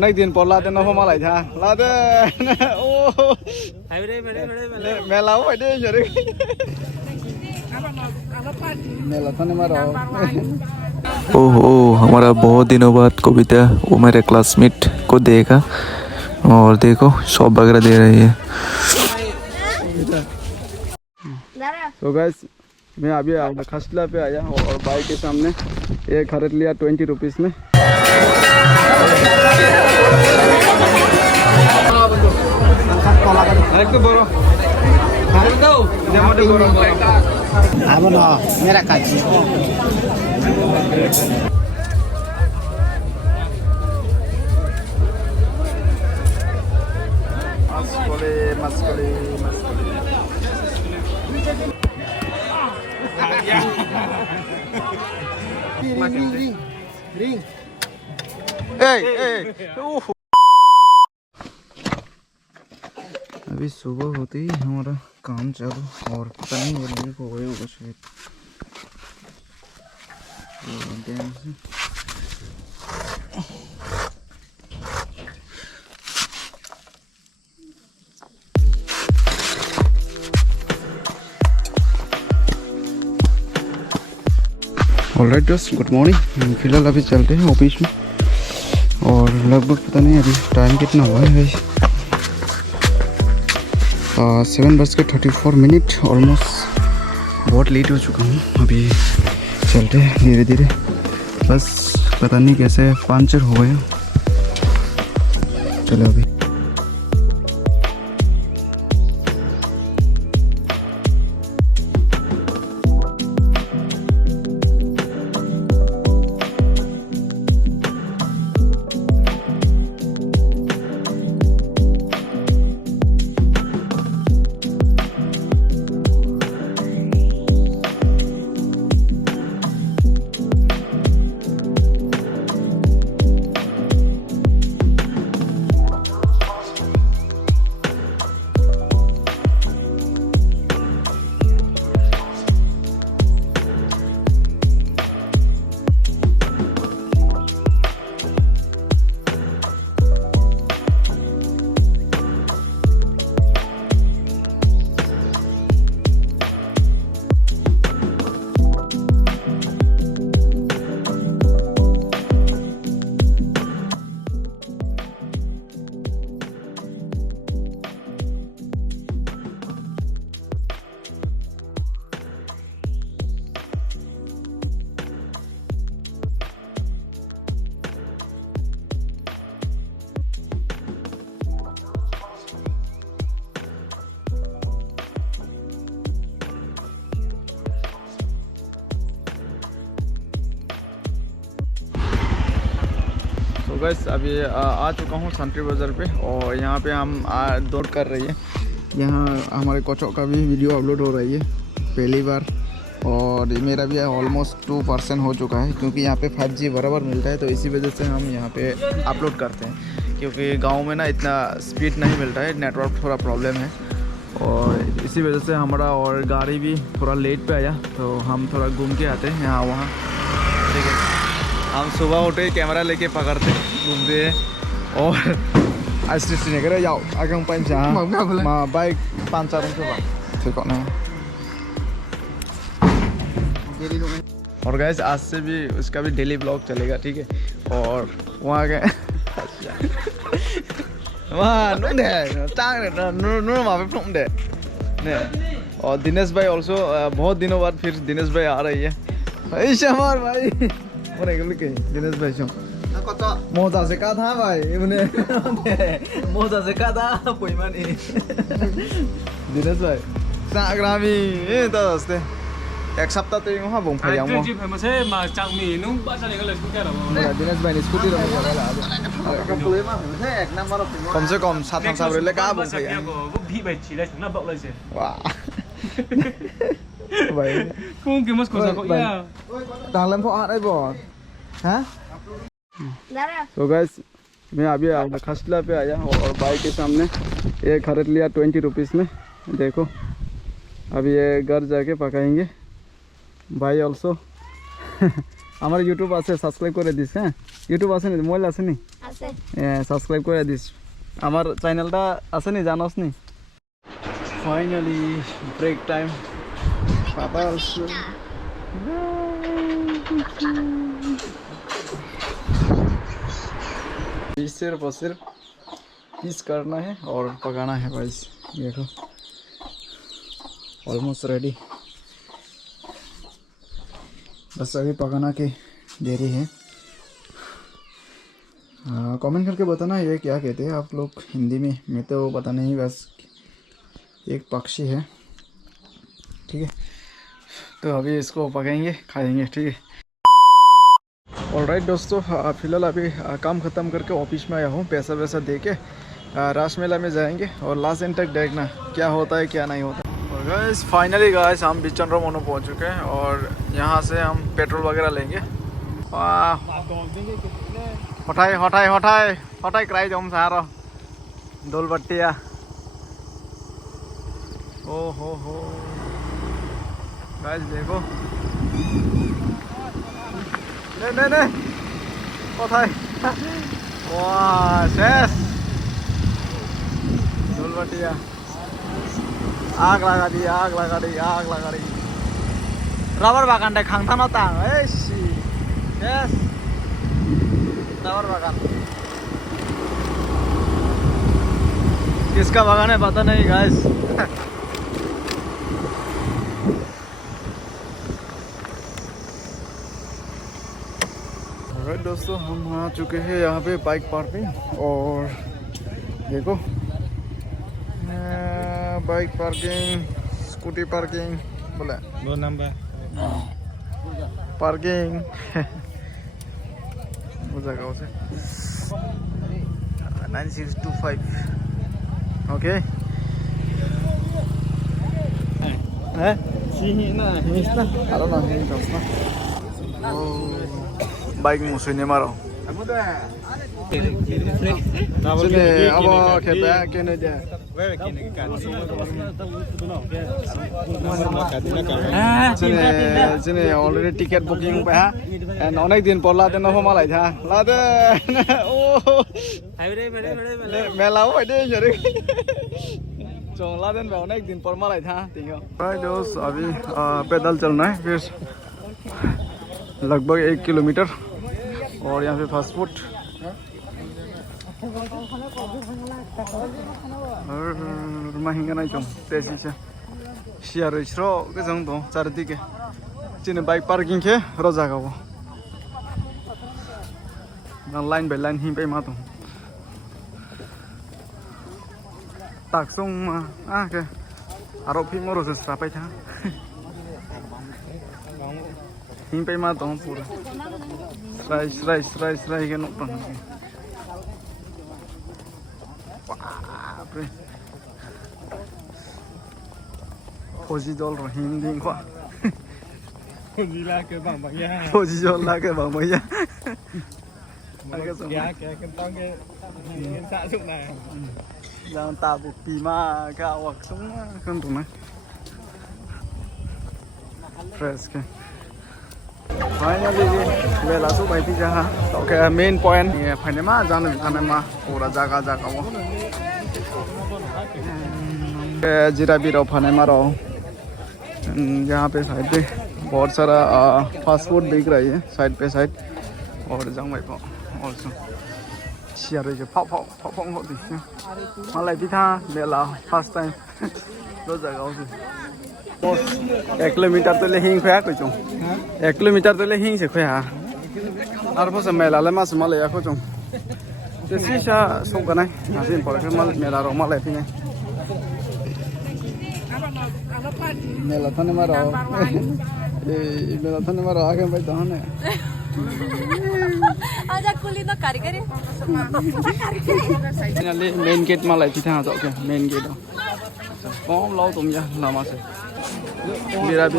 Nay tiền bỏ la tên nó không mà lại tha la tên ô mẹ lâu phải đi giờ đi mẹ là thân em rồi ओह हमारा बहुत दिनों बाद कविता वो मेरे classmate को देखा और देखो शॉप वगैरह दे रही है। तो गाइस मैं अभी खसला पे आया और बाइक के सामने ये खरीद लिया 20 रुपीस में। मेरा काजी ring अभी सुबह होते ही हमारा काम चालू और पता नहीं वो लीक हो गया होगा शायद। ऑलराइट दोस्त गुड मॉर्निंग। फिलहाल अभी चलते हैं ऑफिस में और लगभग पता नहीं अभी टाइम कितना हुआ है। 7:34 ऑलमोस्ट बहुत लेट हो चुका हूँ। अभी चलते हैं धीरे धीरे, बस पता नहीं कैसे पंचर हो गया। चलो अभी बस अभी आ चुका हूँ संतरी बाज़ार पे और यहाँ पे हम दौड़ कर रही है। यहाँ हमारे कोचों का भी वीडियो अपलोड हो रही है पहली बार और मेरा भी ऑलमोस्ट 2% हो चुका है क्योंकि यहाँ पे 5G बराबर मिलता है, तो इसी वजह से हम यहाँ पे अपलोड करते हैं क्योंकि गांव में ना इतना स्पीड नहीं मिलता है, नेटवर्क थोड़ा प्रॉब्लम है और इसी वजह से हमारा और गाड़ी भी थोड़ा लेट पे आया, तो हम थोड़ा घूम के आते हैं यहाँ वहाँ। ठीक है, हम सुबह उठे कैमरा लेके पकड़ते घूमते हैं और आइसक्रीम नहीं करे जाओ आगे हम पाइन चाह बाइक 5-4 दिन के बाद ठीक है। और गाइस आज से भी उसका भी डेली ब्लॉग चलेगा, ठीक है। और वहाँ के वहाँ और दिनेश भाई ऑल्सो बहुत दिनों बाद फिर दिनेश भाई आ रही है। भाई दिनेश भाई शो मोजा से का था भाई मोजा से का था पोइमानी दिनेश भाई साग्रामी तो दस्ते एक सप्ताह तो वहाँ बुम खाया मो दिनेश भाई ने स्कूटी कम से कम 7-8 ले का बुम खाया वाह भाई kung kimas ko sa ko ya tanglam phó ai bò hả? तो गाइस मैं अभी खसला पे आया और बाइक के सामने ये खरीद लिया 20 रुपीस में। देखो अभी ये घर जाके पकाएंगे। भाई ऑल्सो আমার ইউটিউব আছে সাবস্ক্রাইব করে দিস হ্যাঁ ইউটিউব আছে নি মোবাইল আছে নি আছে সাবস্ক্রাইব করে দিস আমার চ্যানেলটা আছে নি জানোস নি ফাইনালি ব্রেক টাইম पापा also सिर्फ और सिर्फ पीस करना है और पकाना है भाई देखो ऑलमोस्ट रेडी बस अभी पकाना के देरी है कमेंट करके बताना ये क्या कहते हैं आप लोग हिंदी में मैं तो पता नहीं बस एक पक्षी है ठीक है तो अभी इसको पकाएंगे खाएंगे ठीक है ऑलराइट दोस्तों फ़िलहाल अभी काम ख़त्म करके ऑफिस में आया हूँ पैसा वैसा दे के रास मेला में जाएंगे और लास्ट एंड तक देखना क्या होता है क्या नहीं होता और गाइस फाइनली गाइस हम बिचंद्र मोनो पहुँच चुके हैं और यहाँ से हम पेट्रोल वगैरह लेंगे हटाए हटाए हटाए हटाए कराई जम सारो डोल बट्टिया ओ हो गाइस देखो नहीं कोথায় वाह शेष डोलबटिया आग लगा दी रबर बागान दे खांथा न तांग शेष रबर बागान किसका बागान है पता नहीं गाइस दोस्तों हम आ चुके हैं यहाँ पे बाइक पार्किंग और देखो बाइक पार्किंग स्कूटी पार्किंग बोला 2 नंबर पार्किंग वो जगह से 9625 ओके है sini na hista ada na ini tosna bike मुसुने मारो sini apa kita kene dia sini already ticket booking pa ha and onek din por late no malai tha late o mela ho de jare chong laden में onek दिन पर malai tha tingo भाई दोस्त अभी पैदल चलना है फिर लगभग 1 किलोमीटर और यहाँ पे फास्ट फूड महंगा नहीं चम तेजी से शेयर इचरो के जंग दो चारदी के चिने बाइक पार्किंग के रोजा का वो लाइन बाय लाइन ही पे मा तो ताकसों आ के आरो फिर मोरो से स्टाप था हिं पे मा तो पूरा Srai ke nok tang. Wah, pre. Poji dol rohing ding kwa. Poji la ke bang bang ya. Poji dol la ke bang bang ya. Ya ke tong ke sa suk này. Yang ta bu pi ma ka wak sung kan tu na. Fresh ke. Finally मेला सु भाई जहाँ तो क्या main point ये फाइने मा जाने थाने मा पूरा जगह वो जीरा बीरा फाने मा रहो यहाँ पे साइड पे बहुत सारा फास्ट फूड बिक रही है साइड पे साइड और जंग भाई को ऑल्सो शेयर है फाव होती है मलाई भी था मेला फर्स्ट टाइम दो जगह 1 किलोमीटर तो ले हिंग खोया को चों 1 किलोमीटर तो ले हिंग से खोया और बस मेला ले मास माले या को चों ते सिसा सों गनाय आसिन पर के माल मेला रो माले फिने मेला थने मारो ए मेला थने मारो आगे भाई तो ने आजा कुली न कारीगरी फाइनली मेन गेट माले फिथा तो के मेन गेट कौन लाओ तुम या लामा से बिरा के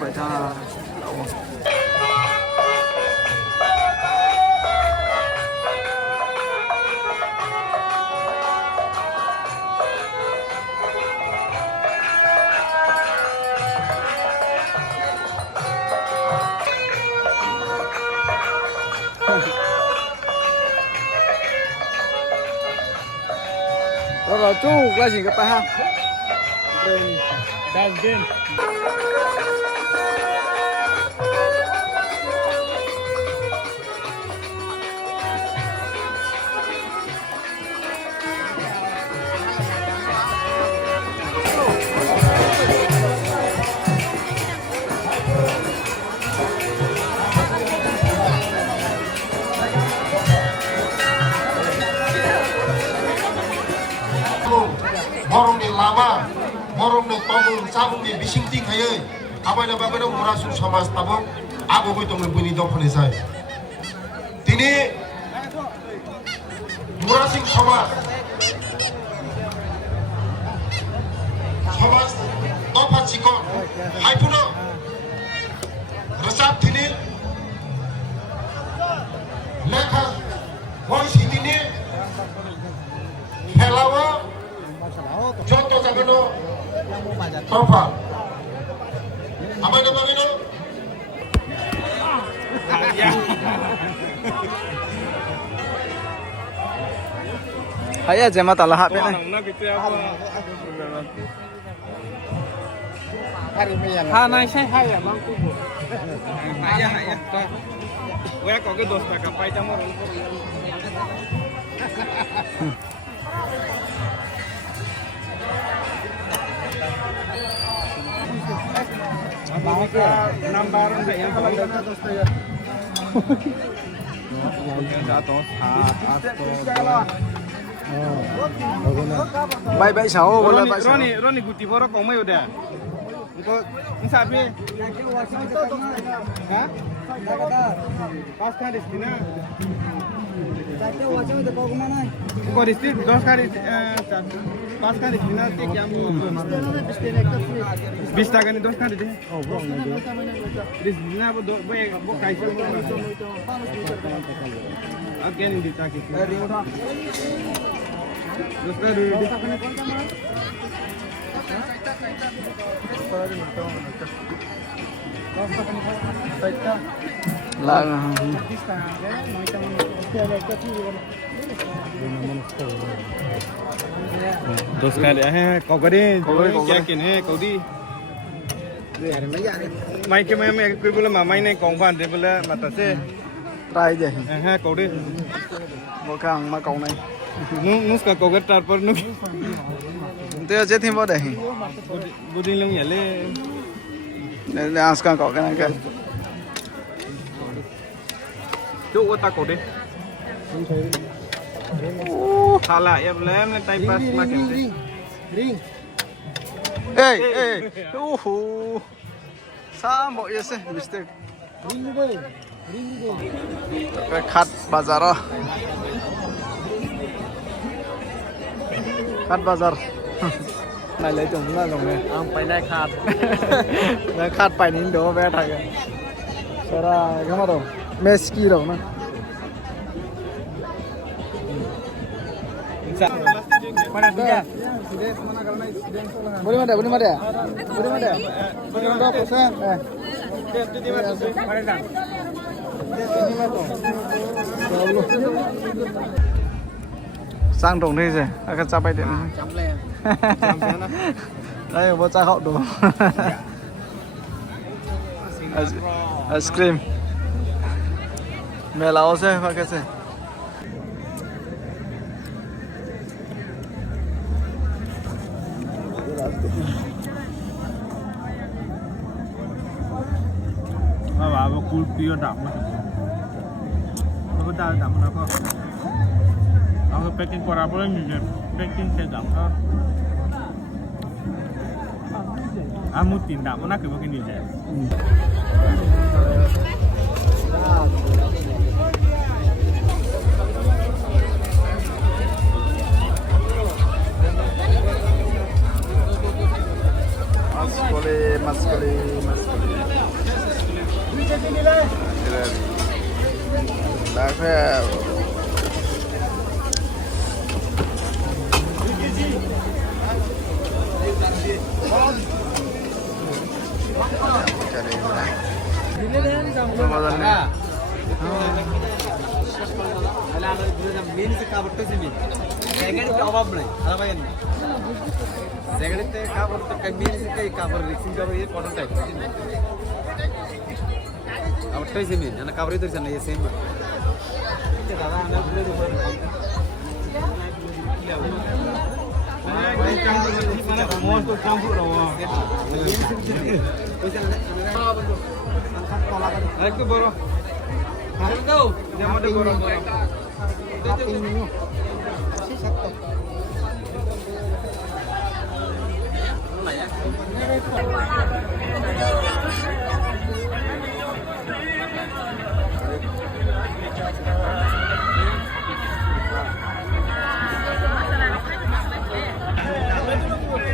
बैठा rồi chú là gì cái ta ha Dan Din. Morongni lama, morongni tomung, sabungni bisingti kaya, apa yang bapak itu murasuk samas tabung, aku kau tunggu bunyi dokoni saya. Tini murasuk samas, samas topat cikon, hai puno, resap tini, lekas, voice tini, helawa. Contoh jangan topa. Apa itu bang itu? Ayah jema talah hati nih. Nak kita apa? Hari ini yang Ha nai sai hai ya bang tu. Hai ya. Weh kau ke dos taka pai jamor. Number untuk yang Bay bay sáu boleh bay sáu. Roni guti borok kau mai udah. Kau sabi. Hah? Pas kan di sini. Kau di sini 10 kali. Pas kan di sini nanti kamu 20 টাকা নি 10 kali deh. Oh, bro. Di sini apa do boy kaisa mo. Again di taki. Terus Lah. दोस्त का ले हैं कोकरे क्या किने कोदी माई के मैं कोई बोला मामा ने कौन फान दे बोला मत से Try deh. हैं कोदे Mau kang ma kau này. नुस का कोकर तार पर नु Tiêu chết thêm bao đây. बुदी लंग ये ले Để ask kang kau cái này cái. जो वो ता कोदे Salah ya belum time pass makin ring. Ê. Sao mọi người sẽ mistake. Ring đi. Cái khát bazar à. Khát bazar. Này lấy chồng là chồng này. Ang pai nai khat. Nó khát phải nín đó bé thằng cái. Sao ra cái mà đâu. Messi đâu nè. Mana dia? Boleh mana? Boleh mana? Persen. Mana dah? Sang trồng đi rồi, cái cha bay điện. Chấm lên. Đây bố cha hậu đồ. Ice cream. Mẹ lão xe, phải cái gì? apa kulpi dam apa dah dam apa aku packing kora boleh ni packing saya dam amu tindak mana ke begini je Mas boleh. Dah fair. Alam main se kabar tu sini. জায়গাতে অভাব নাই আলা ভাই জায়গাতে কাপড় তো combination কাপড় রিক্সিং কাপড় এই কটন টাইপ কাপড়টাই সেম না কাপড়ই তো না এই সেম দাদা আমরা বলে দেব মস্ত কাপড় রাও আরেকটু বড় দাও জামাটা বড়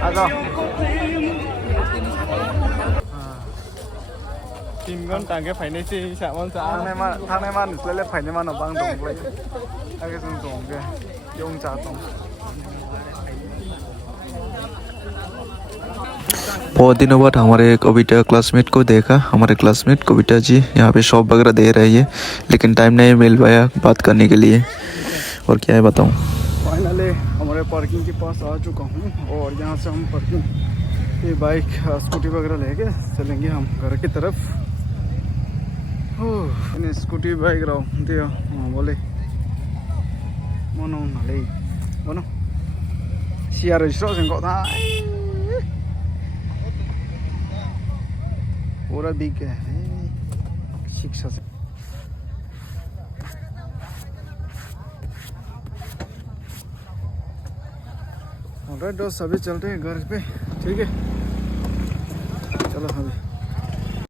Ada. tìm con tàng cái phải này xí xạ món xạ thang này mà lấy phải này mà nó băng đồng với cái dùng cái dùng trả đồng. बहुत दिनों बाद हमारे कविता क्लासमेट को देखा। हमारे क्लासमेट कविता जी यहाँ पे शॉप वगैरह दे रही है, लेकिन टाइम नहीं मिल पाया बात करने के लिए। और क्या है बताऊँ। फाइनली हमारे पार्किंग के पास आ चुका हूँ और यहाँ से हम पार्किंग ये बाइक स्कूटी वगैरह लेके चलेंगे हम घर की तरफ। ini स्कूटी बाइक रहो dia boleh mono nale mono siar isro sengkok tha पूरा बिग है शिक्षा से ऑलराइट दोस्त अभी चलते हैं घर पे, ठीक है चलो अभी